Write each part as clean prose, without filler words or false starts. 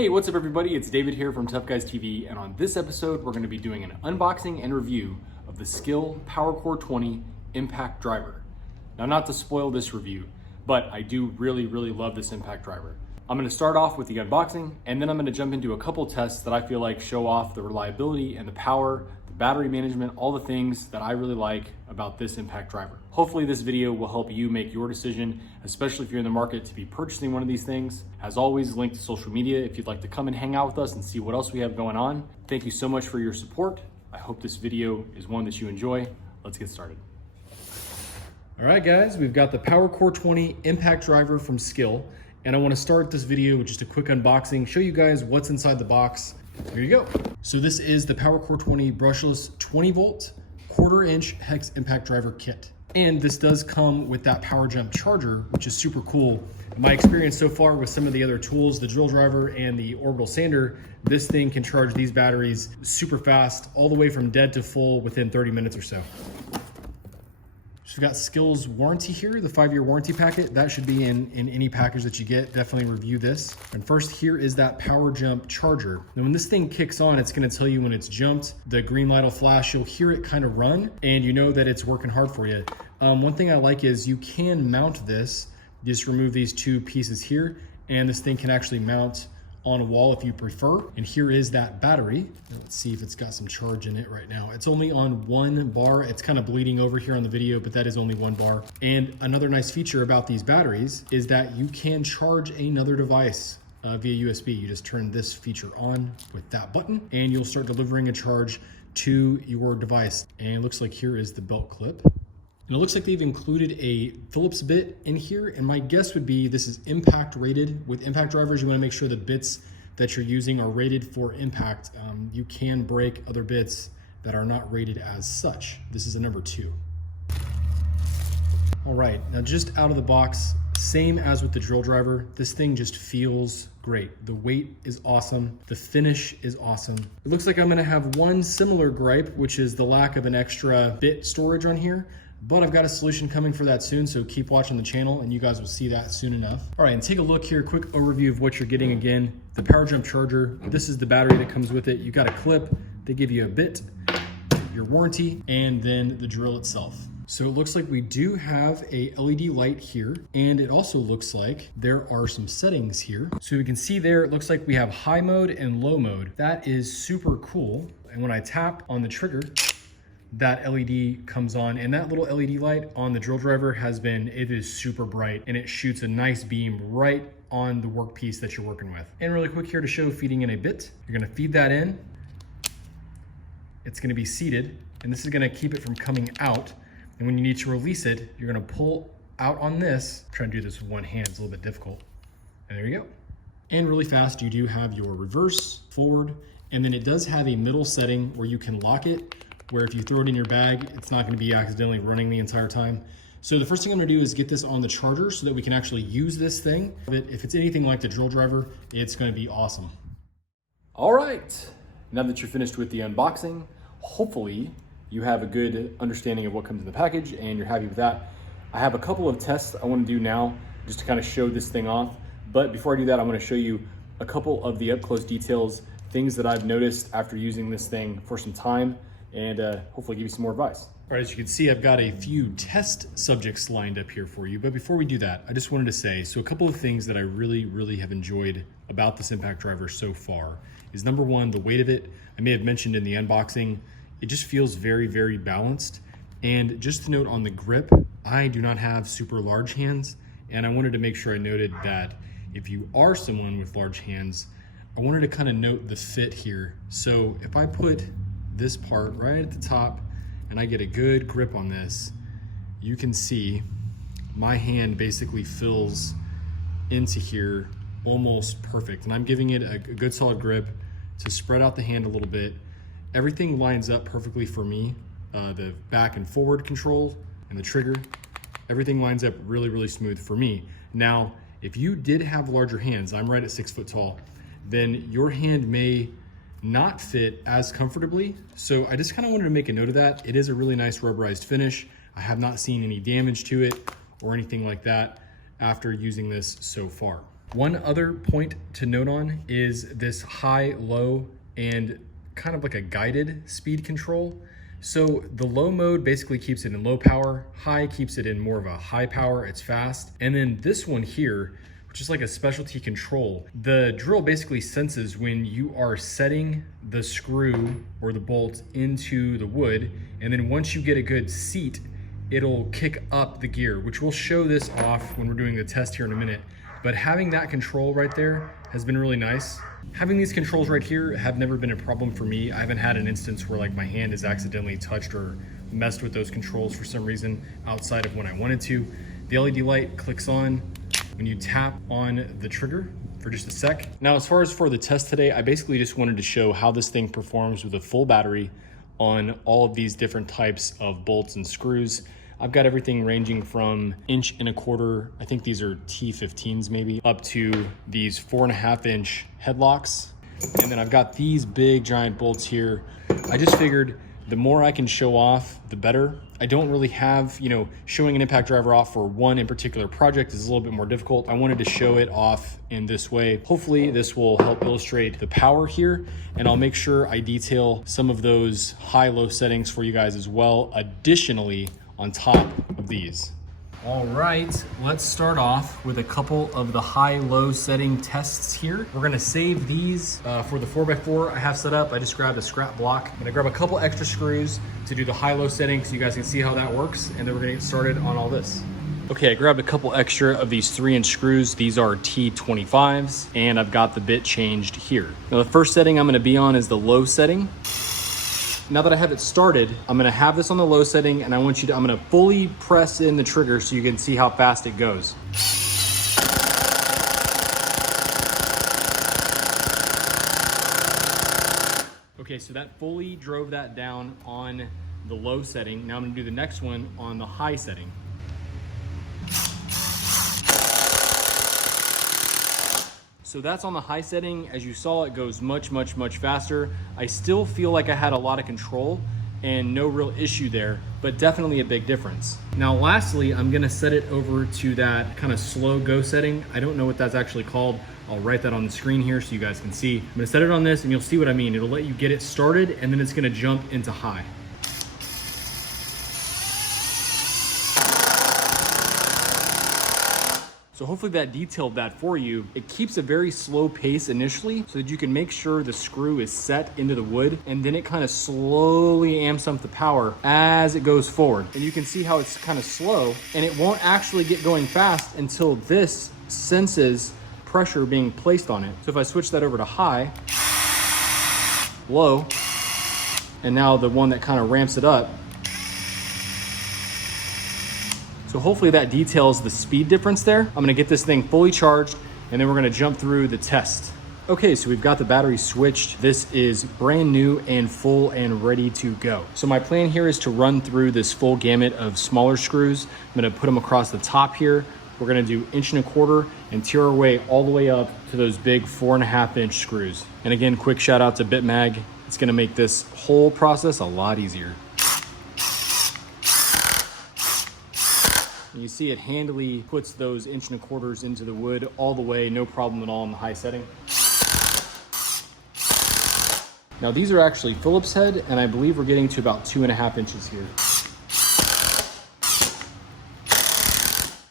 Hey, what's up everybody? It's David here from Tough Guys TV, and on this episode, we're gonna be doing an unboxing and review of the SKIL PWRCore 20 impact driver. Now, not to spoil this review, but I do really love this impact driver. I'm gonna start off with the unboxing, and then I'm gonna jump into a couple tests that I feel like show off the reliability and the power, the battery management, all the things that I really like about this impact driver. Hopefully this video will help you make your decision, especially if you're in the market to be purchasing one of these things. As always, link to social media if you'd like to come and hang out with us and see what else we have going on. Thank you so much for your support. I hope this video is one that you enjoy. Let's get started. All right, guys, we've got the PWRCore 20 impact driver from SKIL, and I want to start this video with just a quick unboxing, show you guys what's inside the box. Here you go. So this is the PWRCore 20 brushless 20 volt, 1/4 inch hex impact driver kit. And this does come with that power jump charger, which is super cool. My experience so far with some of the other tools, the drill driver and the orbital sander, this thing can charge these batteries super fast, all the way from dead to full within 30 minutes or so. So we've got SKIL's warranty here, the 5-year warranty packet. That should be in any package that you get. Definitely review this. And first, here is that power jump charger. Now, when this thing kicks on, it's gonna tell you when it's jumped. The green light will flash. You'll hear it kind of run, and you know that it's working hard for you. One thing I like is you can mount this. You just remove these two pieces here, and this thing can actually mount on a wall if you prefer. And here is that battery. Let's see if it's got some charge in it right now. It's only on 1 bar. It's kind of bleeding over here on the video, but that is only 1 bar. And another nice feature about these batteries is that you can charge another device via USB. You just turn this feature on with that button, and you'll start delivering a charge to your device. And it looks like here is the belt clip. And it looks like they've included a Phillips bit in here, and my guess would be this is impact rated. With impact drivers, you want to make sure the bits that you're using are rated for impact. You can break other bits that are not rated as such. This is a number 2. All right, now just out of the box, same as with the drill driver, this thing just feels great. The weight is awesome. The finish is awesome. It looks like I'm gonna have one similar gripe, which is the lack of an extra bit storage on here. But I've got a solution coming for that soon, so keep watching the channel and you guys will see that soon enough. All right, and take a look here, quick overview of what you're getting again. The power jump charger, this is the battery that comes with it. You got a clip, they give you a bit, your warranty, and then the drill itself. So it looks like we do have a LED light here, and it also looks like there are some settings here. So we can see there, it looks like we have high mode and low mode. That is super cool. And when I tap on the trigger, that LED comes on, and that little LED light on the drill driver it is super bright, and it shoots a nice beam right on the workpiece that you're working with. And really quick here to show feeding in a bit. You're gonna feed that in. It's gonna be seated, and this is gonna keep it from coming out. And when you need to release it, you're gonna pull out on this. I'm trying to do this with one hand, it's a little bit difficult. And there you go. And really fast, you do have your reverse, forward, and then it does have a middle setting where you can lock it, where if you throw it in your bag, it's not gonna be accidentally running the entire time. So the first thing I'm gonna do is get this on the charger so that we can actually use this thing. If it's anything like the drill driver, it's gonna be awesome. All right, now that you're finished with the unboxing, hopefully you have a good understanding of what comes in the package and you're happy with that. I have a couple of tests I wanna do now just to kind of show this thing off. But before I do that, I'm gonna show you a couple of the up-close details, things that I've noticed after using this thing for some time, and hopefully give you some more advice. All right, as you can see, I've got a few test subjects lined up here for you. But before we do that, I just wanted to say, so a couple of things that I really have enjoyed about this impact driver so far is number one, the weight of it. I may have mentioned in the unboxing, it just feels very balanced. And just to note on the grip, I do not have super large hands. And I wanted to make sure I noted that if you are someone with large hands, I wanted to kind of note the fit here. So if I put this part right at the top and I get a good grip on this, you can see my hand basically fills into here almost perfect. And I'm giving it a good solid grip to spread out the hand a little bit. Everything lines up perfectly for me. The back and forward control and the trigger, everything lines up really smooth for me. Now, if you did have larger hands, I'm right at 6 foot tall, then your hand may not fit as comfortably. So I just kind of wanted to make a note of that. It is a really nice rubberized finish. I have not seen any damage to it or anything like that after using this so far. One other point to note on is this high, low, and kind of like a guided speed control. So the low mode basically keeps it in low power, high keeps it in more of a high power, it's fast. And then this one here, which is like a specialty control, the drill basically senses when you are setting the screw or the bolt into the wood. And then once you get a good seat, it'll kick up the gear, which we'll show this off when we're doing the test here in a minute. But having that control right there has been really nice. Having these controls right here have never been a problem for me. I haven't had an instance where like my hand is accidentally touched or messed with those controls for some reason outside of when I wanted to. The LED light clicks on when you tap on the trigger for just a sec. Now, as far as for the test today, I basically just wanted to show how this thing performs with a full battery on all of these different types of bolts and screws. I've got everything ranging from 1.25 inch, I think these are T15s maybe, up to these 4.5 inch headlocks. And then I've got these big giant bolts here. I just figured the more I can show off, the better. I don't really have, showing an impact driver off for one in particular project is a little bit more difficult. I wanted to show it off in this way. Hopefully this will help illustrate the power here, and I'll make sure I detail some of those high-low settings for you guys as well, additionally on top of these. All right, let's start off with a couple of the high-low setting tests here. We're gonna save these for the 4x4 I have set up. I just grabbed a scrap block. I'm gonna grab a couple extra screws to do the high-low setting so you guys can see how that works, and then we're gonna get started on all this. Okay, I grabbed a couple extra of these 3-inch screws. These are T25s, and I've got the bit changed here. Now the first setting I'm gonna be on is the low setting. Now that I have it started, I'm gonna have this on the low setting, and I'm gonna fully press in the trigger so you can see how fast it goes. Okay, so that fully drove that down on the low setting. Now I'm gonna do the next one on the high setting. So that's on the high setting. As you saw, it goes much, much, much faster. I still feel like I had a lot of control and no real issue there, but definitely a big difference. Now, lastly, I'm gonna set it over to that kind of slow go setting. I don't know what that's actually called. I'll write that on the screen here so you guys can see. I'm gonna set it on this and you'll see what I mean. It'll let you get it started and then it's gonna jump into high. So hopefully that detailed that for you. It keeps a very slow pace initially so that you can make sure the screw is set into the wood, and then it kind of slowly amps up the power as it goes forward. And you can see how it's kind of slow, and it won't actually get going fast until this senses pressure being placed on it. So if I switch that over to high, low, and now the one that kind of ramps it up. So hopefully that details the speed difference there. I'm gonna get this thing fully charged and then we're gonna jump through the test. Okay, so we've got the battery switched. This is brand new and full and ready to go. So my plan here is to run through this full gamut of smaller screws. I'm gonna put them across the top here. We're gonna do 1.25 inch and tear our way all the way up to those big 4.5 inch screws. And again, quick shout out to BitMag. It's gonna make this whole process a lot easier. And you see it handily puts those 1.25 inches into the wood all the way, no problem at all in the high setting. Now these are actually Phillips head, and I believe we're getting to about 2.5 inches here.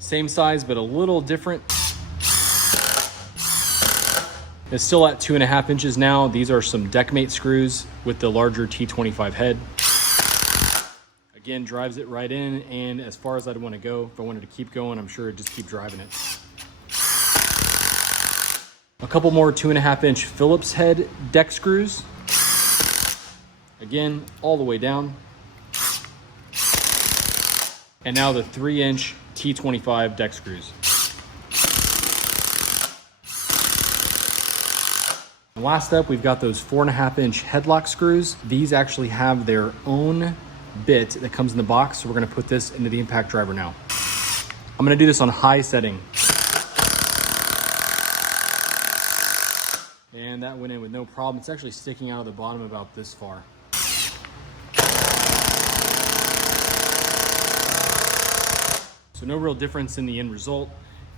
Same size, but a little different. It's still at 2.5 inches now. These are some deckmate screws with the larger T25 head. Again, drives it right in, and as far as I'd want to go, if I wanted to keep going, I'm sure it'd just keep driving it. A couple more 2.5 inch Phillips head deck screws. Again, all the way down. And now the 3 inch T25 deck screws. And last up, we've got those 4.5 inch headlock screws. These actually have their own bit that comes in the box, so we're going to put this into the impact driver now. I'm going to do this on high setting. And that went in with no problem. It's actually sticking out of the bottom about this far. So no real difference in the end result.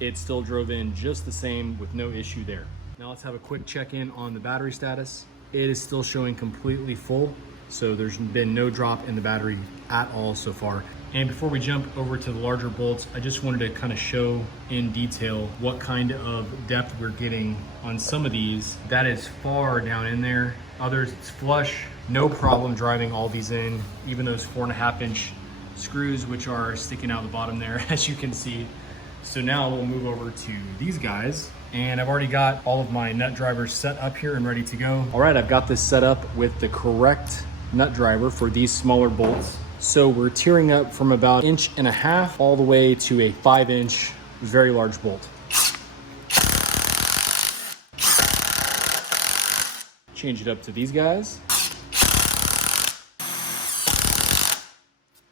it still drove in just the same with no issue there. Now let's have a quick check-in on the battery status. It is still showing completely full, so there's been no drop in the battery at all so far. And before we jump over to the larger bolts, I just wanted to kind of show in detail what kind of depth we're getting on some of these. That is far down in there. Others, it's flush. No problem driving all these in, even those 4.5-inch screws, which are sticking out the bottom there, as you can see. So now we'll move over to these guys. And I've already got all of my nut drivers set up here and ready to go. All right, I've got this set up with the correct nut driver for these smaller bolts. So we're tearing up from about 1.5 inches all the way to a 5-inch, very large bolt. Change it up to these guys.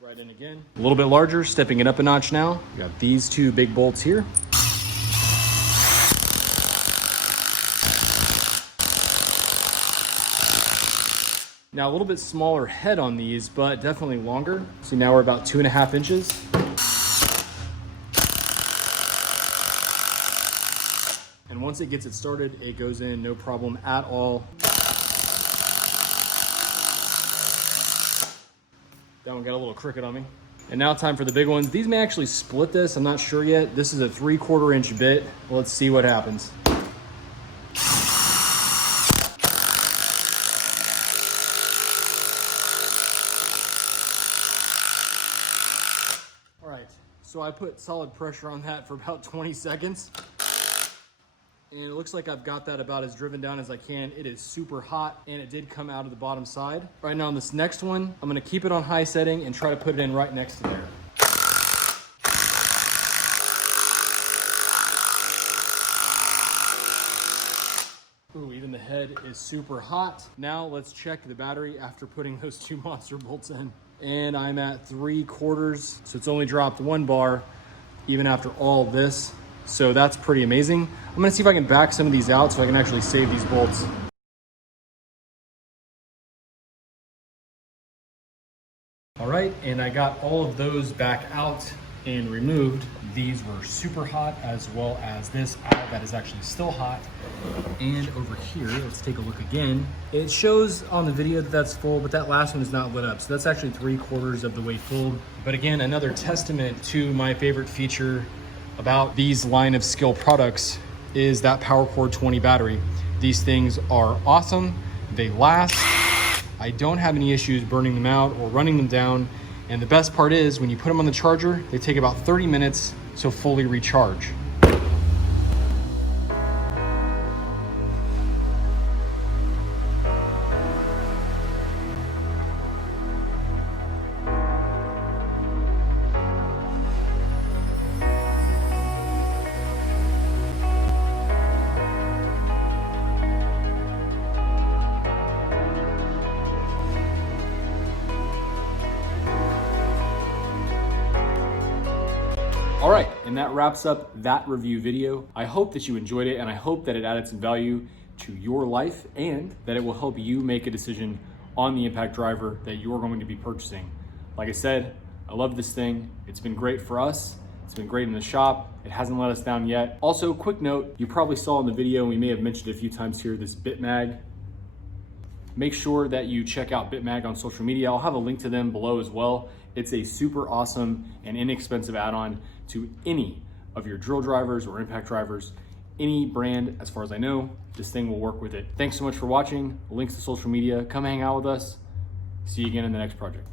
Right in again. A little bit larger, stepping it up a notch now. We got these two big bolts here. Now a little bit smaller head on these, but definitely longer. So now we're about 2.5 inches. And once it gets it started, it goes in no problem at all. That one got a little crooked on me. And now time for the big ones. These may actually split this, I'm not sure yet. This is a 3/4 inch bit. Let's see what happens. So I put solid pressure on that for about 20 seconds. And it looks like I've got that about as driven down as I can. It is super hot, and it did come out of the bottom side. Right now on this next one, I'm gonna keep it on high setting and try to put it in right next to there. Ooh, even the head is super hot. Now let's check the battery after putting those two monster bolts in. And I'm at 3/4, so it's only dropped 1 bar even after all this. So that's pretty amazing. I'm gonna see if I can back some of these out so I can actually save these bolts. All right, and I got all of those back out and removed. These were super hot, as well as this out that is actually still hot. And over here, let's take a look again. It shows on the video that that's full, but that last one is not lit up. So that's actually 3/4 of the way full. But again, another testament to my favorite feature about these line of SKIL products is that PWRCore 20 battery. These things are awesome, they last. I don't have any issues burning them out or running them down. And the best part is when you put them on the charger, they take about 30 minutes to fully recharge. All right, and that wraps up that review video. I hope that you enjoyed it, and I hope that it added some value to your life and that it will help you make a decision on the impact driver that you're going to be purchasing. Like I said, I love this thing. It's been great for us. It's been great in the shop. It hasn't let us down yet. Also, quick note, you probably saw in the video, and we may have mentioned it a few times here, this BitMag. Make sure that you check out BitMag on social media. I'll have a link to them below as well. It's a super awesome and inexpensive add-on to any of your drill drivers or impact drivers. Any brand, as far as I know, this thing will work with it. Thanks so much for watching. Links to social media. Come hang out with us. See you again in the next project.